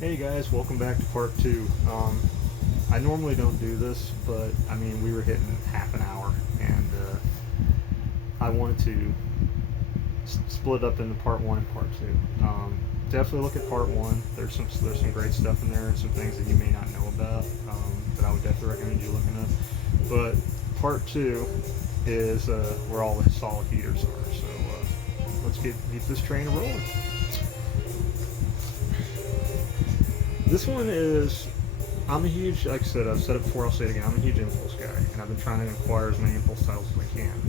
Hey guys, welcome back to part two. I normally don't do this, but I mean, we were hitting half an hour, and I wanted to split up into part one and part two. Definitely look at part one. There's some great stuff in there, and some things that you may not know about that I would definitely recommend you looking up. But part two is where all the solid heaters are. So let's get this train rolling. This one is, I'm a huge, like I said, I've said it before, I'll say it again, I'm a huge impulse guy, and I've been trying to acquire as many impulse titles as I can.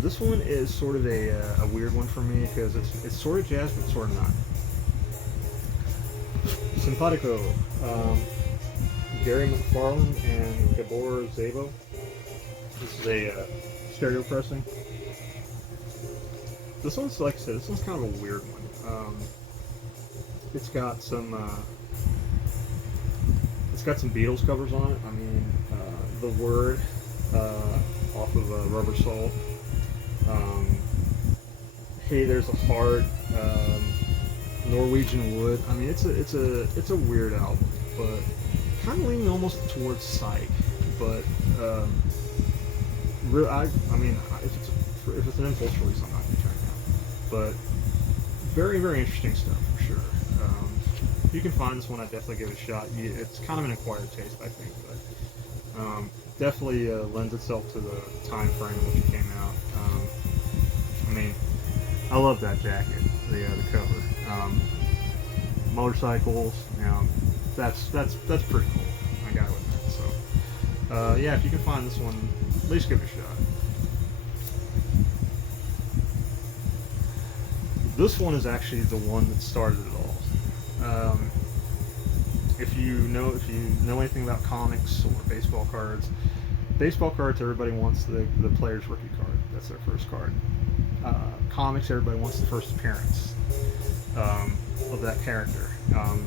This one is sort of a weird one for me because it's sort of jazz, but sort of not. Simpatico, Gary McFarlane and Gabor Szabo. This is a stereo pressing. This one's, like I said, this one's kind of a weird one. It's got some Beatles covers on it. I mean, the Word off of Rubber Soul. Hey, there's a Heart. Norwegian Wood. I mean, it's a weird album, but kind of leaning almost towards psych. But I mean, if it's an impulse release, I'm not gonna check it out. But very very interesting stuff for sure. If you can find this one, I'd definitely give it a shot. It's kind of an acquired taste, I think, but definitely lends itself to the time frame in which it came out. I mean, I love that jacket, the cover. Motorcycles, you know, that's pretty cool. I gotta admit. So, yeah, if you can find this one, at least give it a shot. This one is actually the one that started it all. If you know anything about comics or baseball cards, everybody wants the player's rookie card. That's their first card. Comics, everybody wants the first appearance of that character.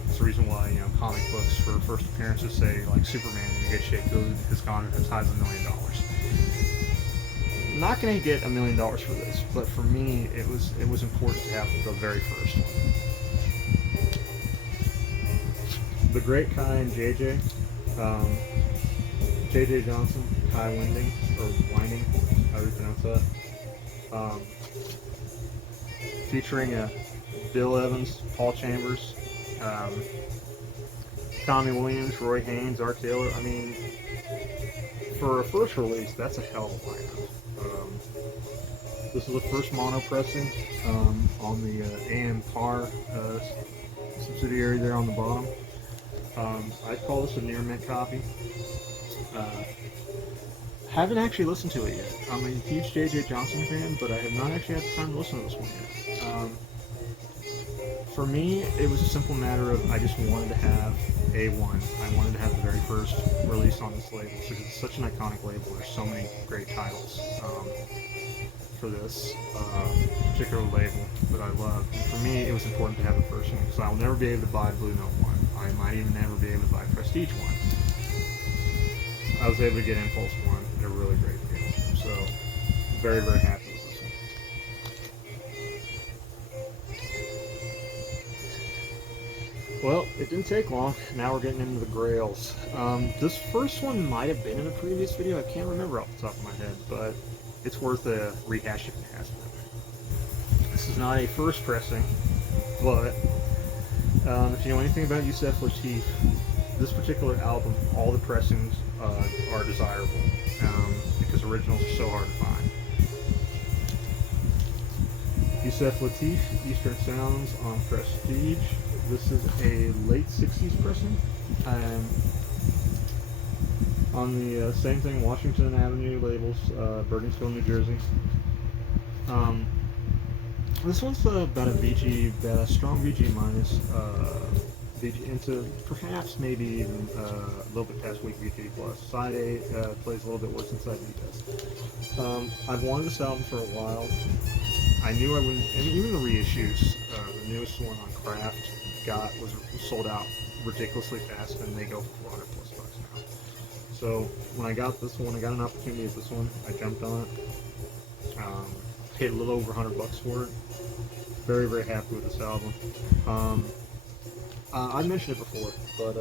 It's the reason why comic books for first appearances say like Superman in a good shape has gone as high as $1 million. Not going to get $1 million for this, but for me, it was important to have the very first one. The great Kai and JJ, JJ Johnson, Kai Winding, or Winding, however you pronounce that. Featuring Bill Evans, Paul Chambers, Tommy Williams, Roy Haynes, Art Taylor. I mean, for a first release, that's a hell of a lineup. This is the first mono pressing on the AM Par subsidiary there on the bottom. I call this a near mint copy. Haven't actually listened to it yet. I'm a huge J.J. Johnson fan, but I have not actually had the time to listen to this one yet. For me, it was a simple matter of I just wanted to have A1. I wanted to have the very first release on this label because it's such an iconic label. There's so many great titles for this particular label that I love. And for me, it was important to have the first one because I'll never be able to buy Blue Note 1. I might even never be able to buy Prestige 1. I was able to get Impulse 1 at a really great deal. So, very, very happy with this one. Well, it didn't take long. Now we're getting into the Grails. This first one might have been in a previous video. I can't remember off the top of my head, but it's worth a rehash if it hasn't. This is not a first pressing, but if you know anything about Yusef Lateef, this particular album, all the pressings are desirable because originals are so hard to find. Yusef Lateef, Eastern Sounds on Prestige. This is a late 60s pressing. On the same thing, Washington Avenue labels, Burdingsville, New Jersey. This one's about a strong VG minus, VG into perhaps maybe even a little bit past weak VG plus. Side A plays a little bit worse than side B does. I've wanted this album for a while. I knew I wouldn't, and even the reissues, the newest one on Craft was sold out ridiculously fast, and they go for $400+ now. So when I got this one, I got an opportunity at this one. I jumped on it. Paid a little over $100 for it. Very, very happy with this album. I mentioned it before, but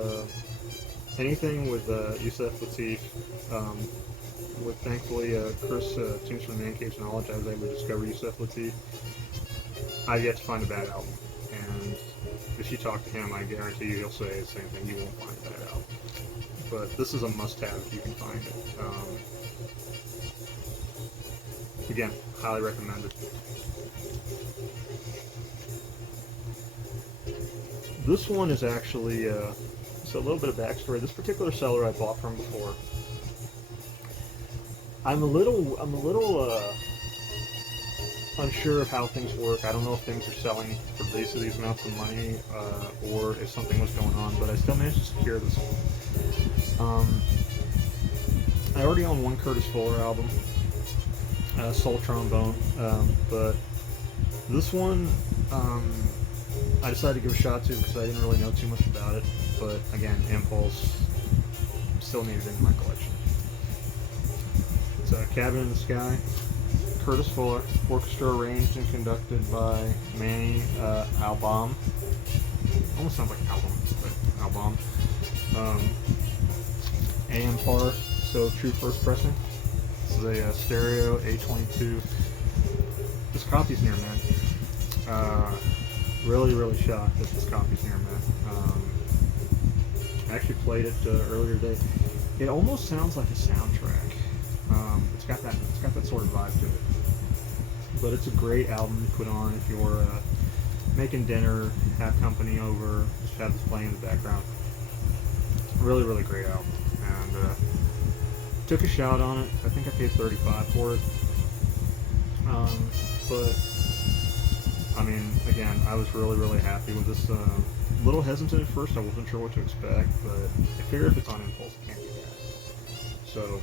anything with Yusef Lateef, with thankfully Chris Tunes from the Man Cave's knowledge, I was able to discover Yusef Lateef. I've yet to find a bad album, and if you talk to him, I guarantee you he'll say the same thing. You won't find a bad album. But this is a must-have if you can find it. Again, highly recommended. This one is actually, so a little bit of backstory. This particular seller I bought from before. I'm a little unsure of how things work. I don't know if things are selling for basically these amounts of money, or if something was going on, but I still managed to secure this one. I already own one Curtis Fuller album, Soul Trombone, but this one I decided to give a shot to because I didn't really know too much about it, but again, impulse, still needed it in my collection. It's a Cabin in the Sky, Curtis Fuller, orchestra arranged and conducted by Manny Albaum. Almost sounds like album, but Albaum. AM par, so true first pressing. This is a stereo A22. This copy's near mint. Really shocked that this copy's near mint. I actually played it earlier today. It almost sounds like a soundtrack. It's got that sort of vibe to it. But it's a great album to put on if you're making dinner, have company over, just have this playing in the background. Really great album. And took a shot on it. I think I paid $35 for it. But I mean, again, I was really happy with this. A little hesitant at first. I wasn't sure what to expect, but I figured if it's on impulse, it can't be bad. So,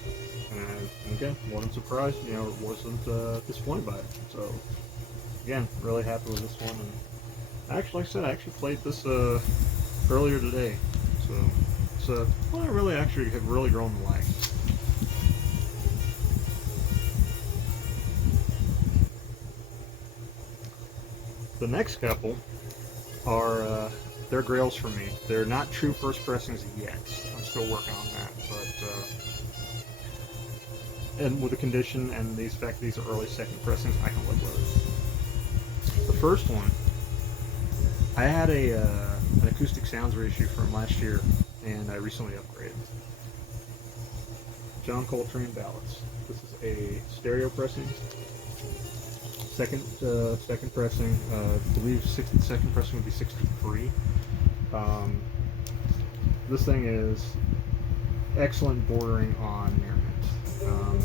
and again, wasn't surprised. You know, wasn't disappointed by it. So, again, really happy with this one. And actually, like I said, I actually played this earlier today. So, it's one I really actually have really grown to like. The next couple are, they're Grails for me. They're not true first pressings yet. I'm still working on that, but, and with the condition and the fact that these are early second pressings, I can live with it. The first one, I had an acoustic sounds reissue from last year, and I recently upgraded. John Coltrane Ballads. This is a stereo pressing. Second pressing, I believe second pressing would be 63. This thing is excellent, bordering on near mint.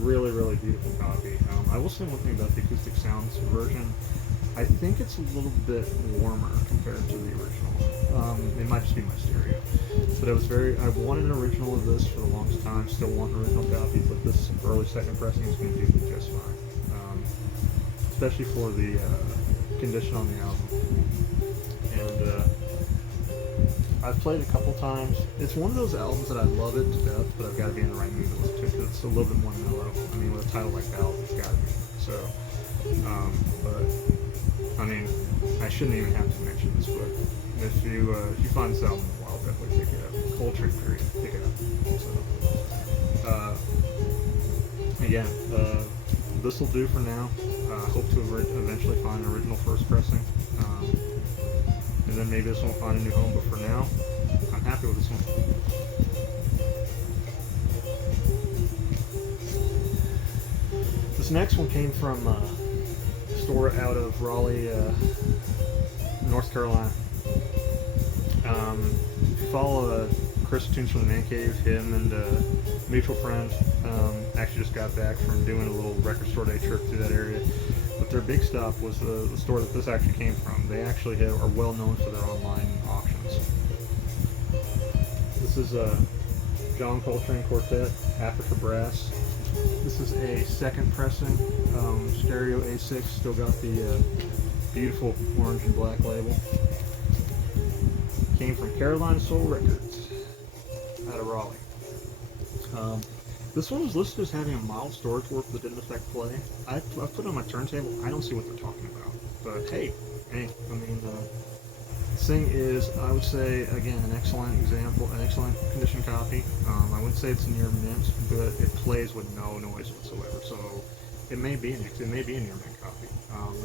Really beautiful copy. I will say one thing about the acoustic sounds version. I think it's a little bit warmer compared to the original. It might just be my stereo, but I wanted an original of this for the longest time. Still want an original copy, but this early second pressing is going to do me just fine. Especially for the condition on the album. And I've played it a couple times. It's one of those albums that I love it to death, but I've got to be in the right mood to listen to it because it's a little bit more mellow. I mean, with a title like Ballad, it's got to be. So, but I mean, I shouldn't even have to mention this, but if you find this album well, definitely pick it up. Coltrane period, pick it up. So, again, this will do for now. Hope to eventually find an original first pressing, and then maybe this one will find a new home. But for now, I'm happy with this one. This next one came from a store out of Raleigh, North Carolina. If you follow Chris Tunes from the Man Cave, him and a mutual friend actually just got back from doing a little record store day trip through that area. But their big stop was the store that this actually came from. They actually are well known for their online auctions. This is a John Coltrane Quartet, Africa Brass. This is a second pressing, stereo A6, still got the beautiful orange and black label. Came from Carolina Soul Records out of Raleigh. This one was listed as having a mild storage warp that didn't affect play. I put it on my turntable. I don't see what they're talking about. But hey, I mean, This thing is, I would say, again, an excellent example, an excellent condition copy. I wouldn't say it's near mint, but it plays with no noise whatsoever. So it may be a near mint copy.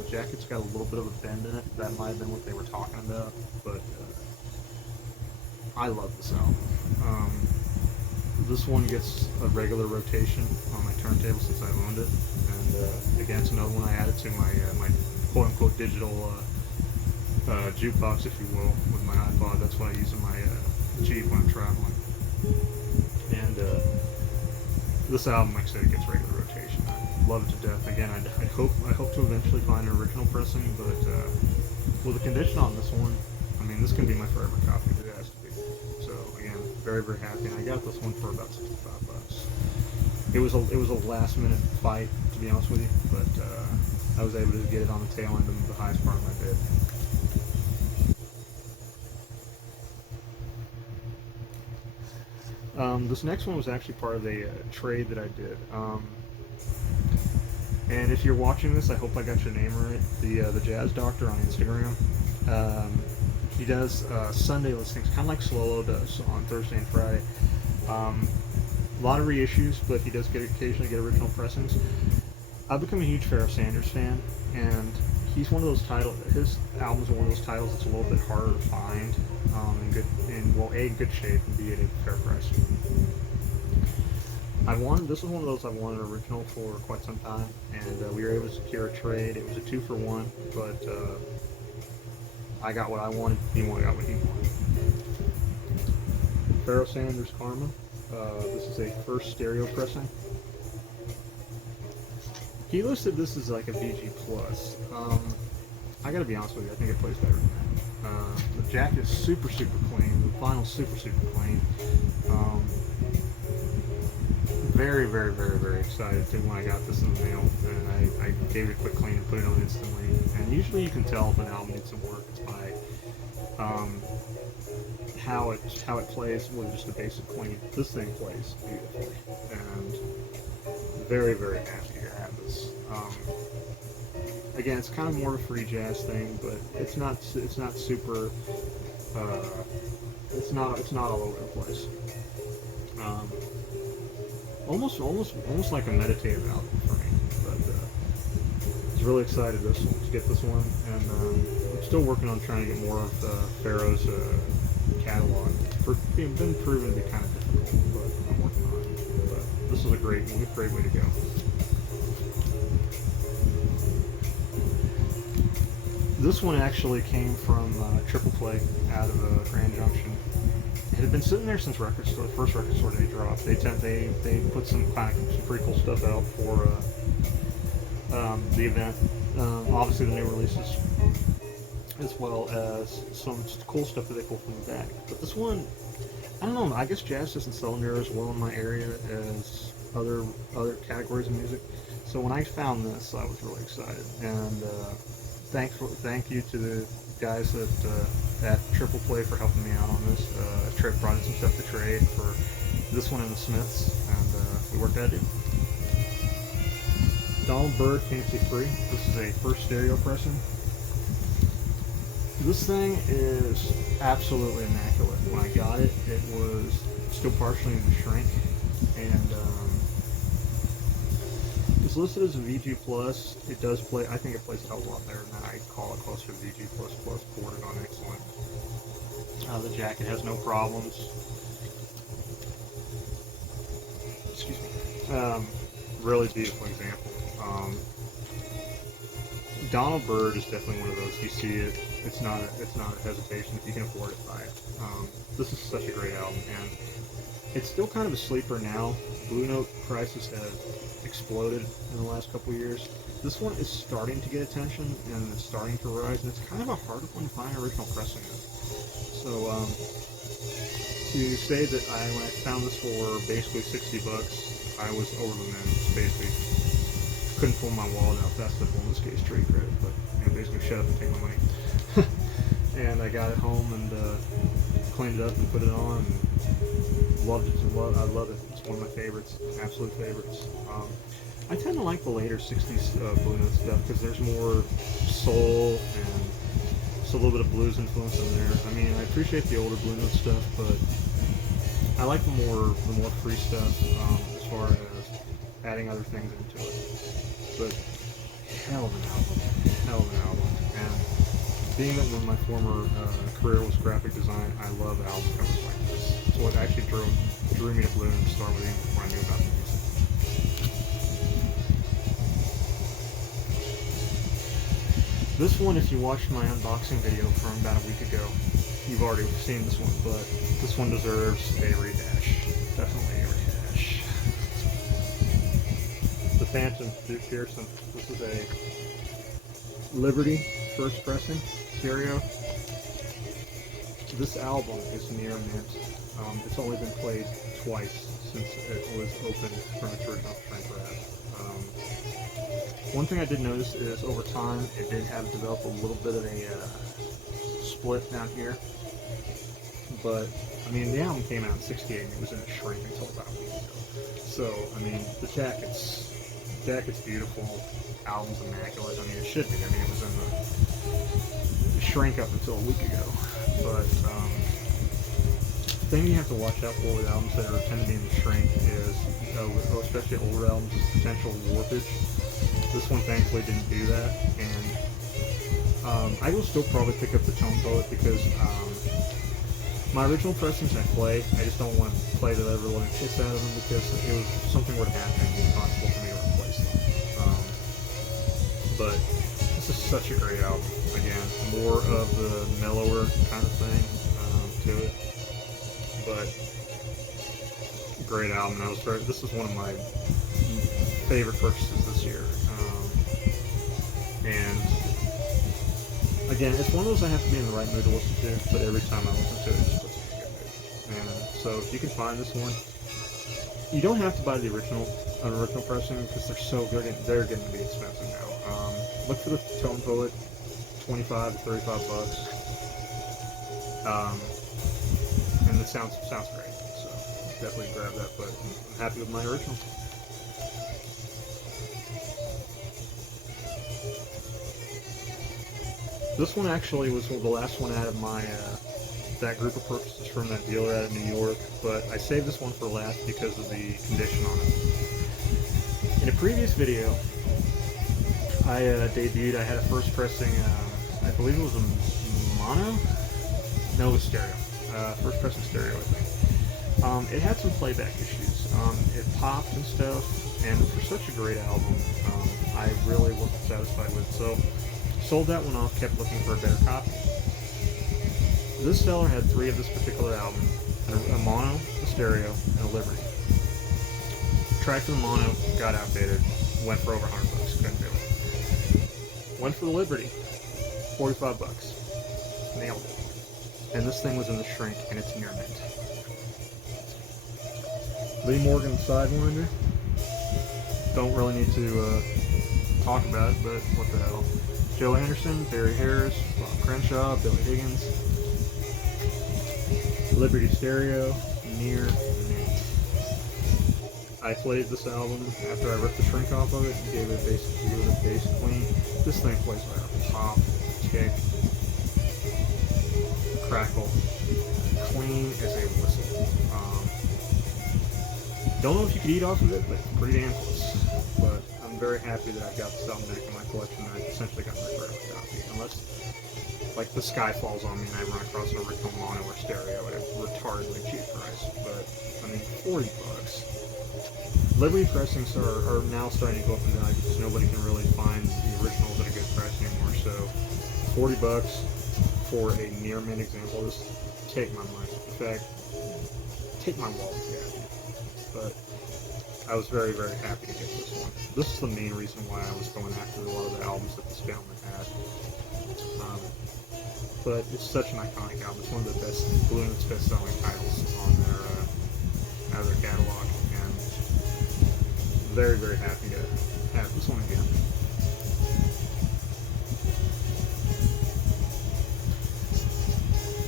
The jacket's got a little bit of a bend in it. That might have been what they were talking about, but I love this album. This one gets a regular rotation on my turntable since I owned it, and again, it's another one I added to my my quote-unquote digital jukebox, if you will, with my iPod. That's what I use in my Jeep when I'm traveling. And this album, like I said, it gets regular rotation. I love it to death. Again, I hope to eventually find an original pressing, but with the condition on this one, I mean, this can be my forever copy. It has to be. So again, very, very happy. And I got this one for about $65. It was a last minute fight, to be honest with you, but I was able to get it on the tail end of the highest part of my bid. This next one was actually part of a trade that I did. And if you're watching this, I hope I got your name right. The jazzdoctor on Instagram. He does Sunday listings, kind of like Slolo does on Thursday and Friday. A lot of reissues, but he does occasionally get original pressings. I've become a huge Pharaoh Sanders fan, and he's one of those titles. His albums are one of those titles that's a little bit harder to find, in good shape, and B, at a fair price. This was one of those I wanted original for quite some time, and we were able to secure a trade. It was a 2-for-1, but I got what I wanted. He got what he wanted. Pharaoh Sanders Karma. This is a first stereo pressing. He listed this as like a VG Plus. I gotta be honest with you, I think it plays better than that. The jacket is super, super clean. The vinyl's super, super clean. Very, very, very, very excited too when I got this in the mail, and I gave it a quick clean and put it on instantly. And usually you can tell if an album needs some work. It's by how it plays with just a basic clean. This thing plays beautifully, and very, very happy to have this. Again, it's kind of more of a free jazz thing, but it's not super. It's not all over the place. Almost like a meditative album for me. But I was really excited to get this one, and I'm still working on trying to get more of Pharaoh's catalog. It's been proven to be kind of difficult, but I'm working on it. But this is a great way to go. This one actually came from Triple Play out of Grand Junction. It had been sitting there since the first record store they dropped. They put some pretty cool stuff out for the event. Obviously the new releases, as well as some cool stuff that they pulled from the back. But this one, I don't know. I guess jazz doesn't sell near as well in my area as other categories of music. So when I found this, I was really excited. And thank you to the guys at Triple Play for helping me out on this. Trip brought in some stuff to trade for this one and the Smiths, and we worked out a deal. Byrd Fancy Free. This is a first stereo pressing. This thing is absolutely immaculate. When I got it, it was still partially in the shrink, and it's listed as a VG Plus. It does play. I think it plays a hell of a lot better than that. I call it closer to VG Plus ported on excellent. The jacket has no problems. Excuse me. Really beautiful example. Byrd is definitely one of those. You see it. It's not a hesitation. If you can afford it, buy it. This is such a great album, and it's still kind of a sleeper now. Blue Note prices have exploded in the last couple of years. This one is starting to get attention, and it's starting to rise, and it's kind of a hard one to find original pressing of. So to say that when I found this for basically $60, I was over the moon. Basically couldn't pull my wallet out fast enough, in this case trade credit, but basically shut up and take my money. And I got it home and cleaned it up and put it on, and loved it. I love it. It's one of my favorites, absolute favorites. I tend to like the later 60s Blue Note stuff because there's more soul and Just a little bit of blues influence in there. I mean, I appreciate the older blue note stuff, but I like the more free stuff as far as adding other things into it. But hell of an album. And being that when my former career was graphic design, I love album covers like this. It's what actually drew me to Blue and to start with even before I knew about the music. This one, if you watched my unboxing video from about a week ago, you've already seen this one, but this one deserves a rehash. Definitely a rehash. The Phantom, Duke Pearson. This is a Liberty first pressing stereo. This album is near mint. It's only been played twice since it was opened from its original shrink wrap. One thing I did notice is over time it did have developed a little bit of a split down here. But, I mean, the album came out in '68 and it was in a shrink until about a week ago. So, I mean, the jacket's beautiful, album's immaculate. I mean, it should be. I mean, it was in the shrink up until a week ago. But, the thing you have to watch out for with albums that tend to be in the shrink is, especially older albums, is potential warpage. This one thankfully didn't do that, and I will still probably pick up the Tone Poet because my original pressings I play. I just don't want to play the ever living piss out of them because it was something would happen and it was impossible for me to replace them. But this is such a great album. Again, more of the mellower kind of thing to it, but great album. This is one of my favorite purchases this year. And again, it's one of those I have to be in the right mood to listen to, but every time I listen to it, it just puts me in a good mood. And so if you can find this one, you don't have to buy the original pressing because they're getting to be expensive now. Look for the Tone Poet, $25 to $35. And it sounds great, so definitely grab that, but I'm happy with my original. This one actually was the last one out of my that group of purchases from that dealer out of New York, but I saved this one for last because of the condition on it. In a previous video, I debuted. I had a first pressing. I believe it was a mono. No, it was stereo. First pressing stereo, I think. It had some playback issues. It popped and stuff, and for such a great album, I really wasn't satisfied with it. So. Sold that one off, kept looking for a better copy. This seller had 3 of this particular album, a mono, a stereo, and a Liberty. Tried for the mono, got outdated, went for over $100, couldn't do it. Went for the Liberty, $45, nailed it. And this thing was in the shrink, and it's near mint. Lee Morgan Sidewinder, don't really need to talk about it, but what the hell. Joe Anderson, Barry Harris, Bob Crenshaw, Billy Higgins. Liberty Stereo, near mint. I played this album after I ripped the shrink off of it and gave it a bass clean. This thing plays right off the top, kick, crackle, clean as a whistle. Don't know if you could eat off of it, but it's pretty damn close. But I'm very happy that I got this album back in my collection and I essentially got my forever copy. Unless, like, the sky falls on me and I run across an original mono or stereo at a retardedly cheap price. But, I mean, $40. Liberty pressings are now starting to go up in value because nobody can really find the originals at a good price anymore. So, $40 for a near mint example, just take my money. In fact, take my wallet, yeah. But I was very, very happy to get this one. This is the main reason why I was going after a lot of the albums that this gentleman had. But it's such an iconic album. It's one of the best, Blue Note's best-selling titles on out of their catalog, and very, very happy to have this one again.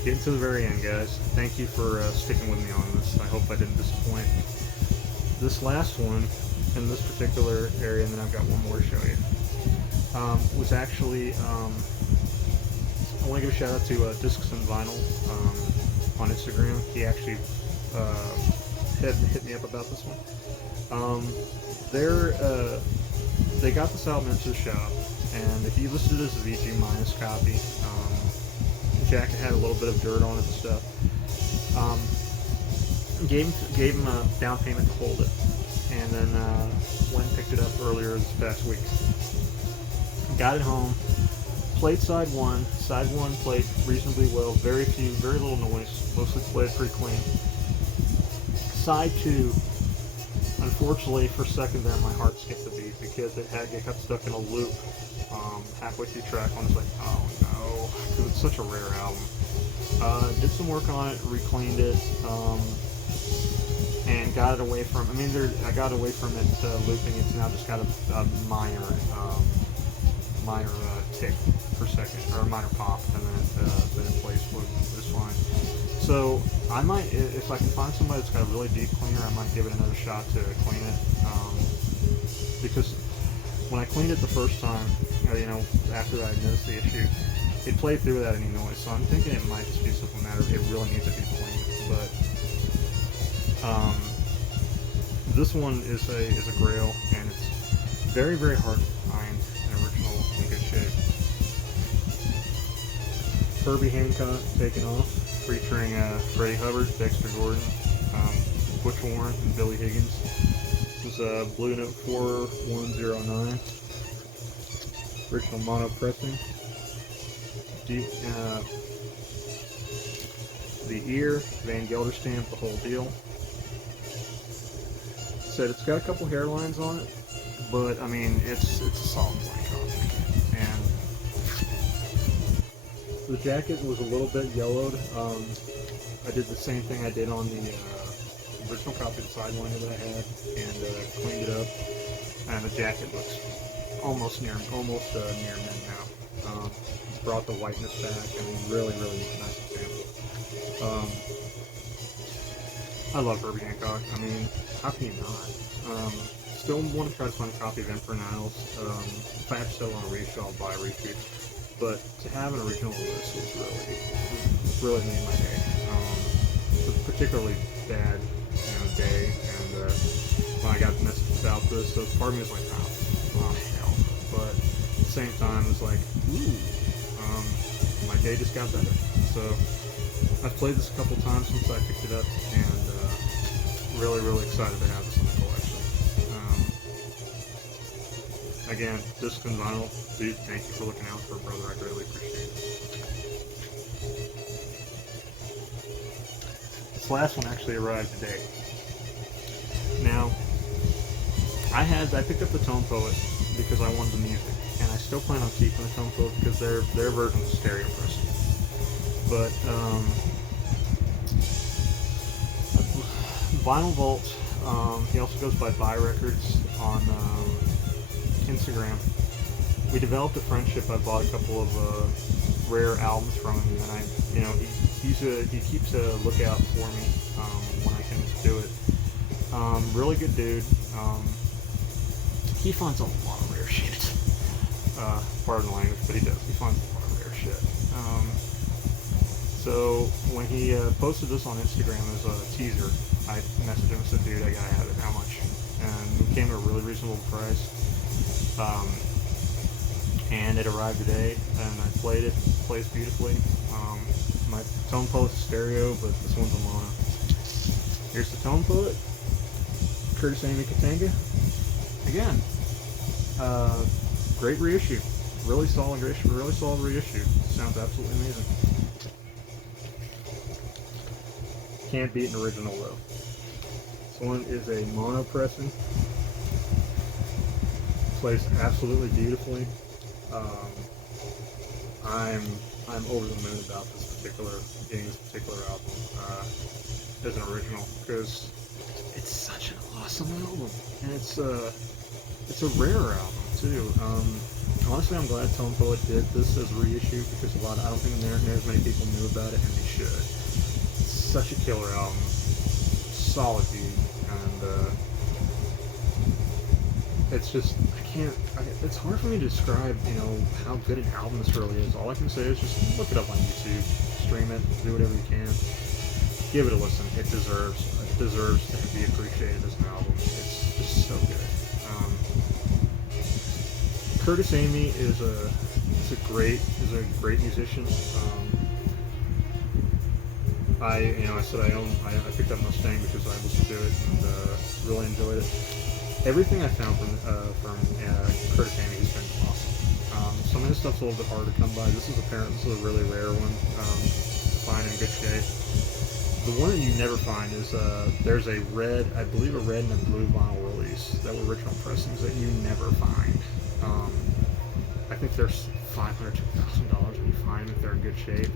Getting to the very end, guys. Thank you for sticking with me on this. I hope I didn't disappoint. This last one, in this particular area, and then I've got one more to show you, was actually want to give a shout out to Discs and Vinyl on Instagram. He actually hit me up about this one. They got this album into the shop, and if you listen to this VG minus copy, the jacket had a little bit of dirt on it and stuff. Gave him a down payment to hold it, and then went and picked it up earlier this past week. Got it home, played side one played reasonably well, very little noise, mostly played pretty clean. Side two, unfortunately for a second there my heart skipped a beat because it got stuck in a loop halfway through track one. It's like, oh no, because it's such a rare album. Did some work on it, recleaned it, and got it away from, I got away from it looping. It's now just got a minor tick per second, or a minor pop, and then it plays just fine. So I might, if I can find somebody that's got a really deep cleaner, I might give it another shot to clean it, because when I cleaned it the first time, after I noticed the issue, it played through without any noise. So I'm thinking it might just be a simple matter of it really needs to be cleaned. But this one is a Grail, and it's very, very hard to find an original in good shape. Herbie Hancock taken off, featuring Freddie Hubbard, Dexter Gordon, Butch Warren, and Billy Higgins. This is Blue Note 4109. Original mono pressing. The ear, Van Gelder stamp, the whole deal. Said it's got a couple hairlines on it, but it's a solid blank copy. And the jacket was a little bit yellowed. I did the same thing I did on the original copy of the Sideliner that I had, and cleaned it up. And the jacket looks almost near mint now. It's brought the whiteness back, and really, really nice example. I love Herbie Hancock. How can you not? Still want to try to find a copy of Emperor Niles. If I have to sell on a reissue, I'll buy a reissue. But to have an original of this was really made my day. It's a particularly bad day, and when I got the message about this, so part of me was like, oh hell. But at the same time, it's like, ooh, my day just got better. So I've played this a couple times since I picked it up, and really, really excited to have this in the collection. Again, Disc and Vinyl, dude, thank you for looking out for a brother. I greatly appreciate it. This last one actually arrived today. Now, I picked up the Tone Poet because I wanted the music, and I still plan on keeping the Tone Poet because their version is stereo pressing. But Vinyl Vault, he also goes by Buy Records on Instagram. We developed a friendship. I bought a couple of rare albums from him, and he keeps a lookout for me when I can do it. Really good dude. He finds a lot of rare shit. Pardon the language, but he does. He finds a lot of rare shit. So when he posted this on Instagram as a teaser, I messaged him and said, dude, I gotta have it, how much? And it came at a really reasonable price. And it arrived today, and I played it. It plays beautifully. My Tone Poet's stereo, but this one's a mono. Here's the Tone Poet, Curtis Amy Katanga. Again, great reissue. Really solid reissue. Sounds absolutely amazing. Can't beat an original though. This one is a mono pressing. Plays absolutely beautifully. I'm over the moon about getting this particular album as an original, because it's such an awesome album, and it's a rare album too. Honestly, I'm glad Tone Poet did this as a reissue, because I don't think near as many people knew about it, and they should. It's such a killer album, solid dude, and it's just, it's hard for me to describe, you know, how good an album this really is. All I can say is just look it up on YouTube, stream it, do whatever you can. Give it a listen. It deserves to be appreciated as an album. It's just so good. Curtis Amy is a great musician. I said I picked up Mustang because I listened to it and really enjoyed it. Everything I found from Curtis Amy has been awesome. Some of his stuff's a little bit hard to come by. This is a really rare one to find in good shape. The one that you never find is there's a red and a blue vinyl release that were original pressings that you never find. I think they're $500 to $1,000 when you find them if they're in good shape.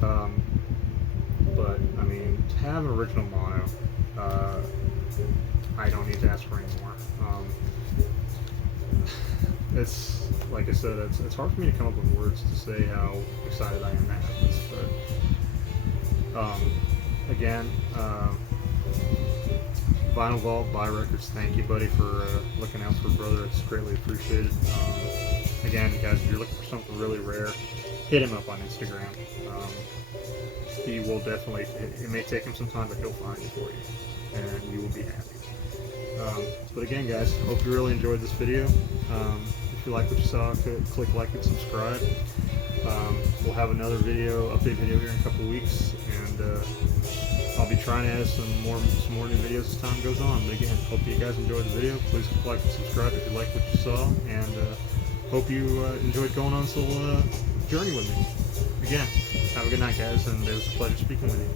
But I mean, to have an original mono, I don't need to ask for any more. It's like I said, it's hard for me to come up with words to say how excited I am to have this. But again, Vinyl Vault, Buy Records, thank you, buddy, for looking out for a brother. It's greatly appreciated. Again, guys, if you're looking for something really rare, hit him up on Instagram. He will definitely, it may take him some time, but he'll find it for you, and you will be happy. But again, guys, hope you really enjoyed this video. If you like what you saw, click like and subscribe. We'll have another update video here in a couple of weeks, and I'll be trying to add some more new videos as time goes on. But again, hope you guys enjoyed the video. Please click like and subscribe if you like what you saw, and hope you enjoyed going on this little journey with me. Again, have a good night, guys, and it was a pleasure speaking with you.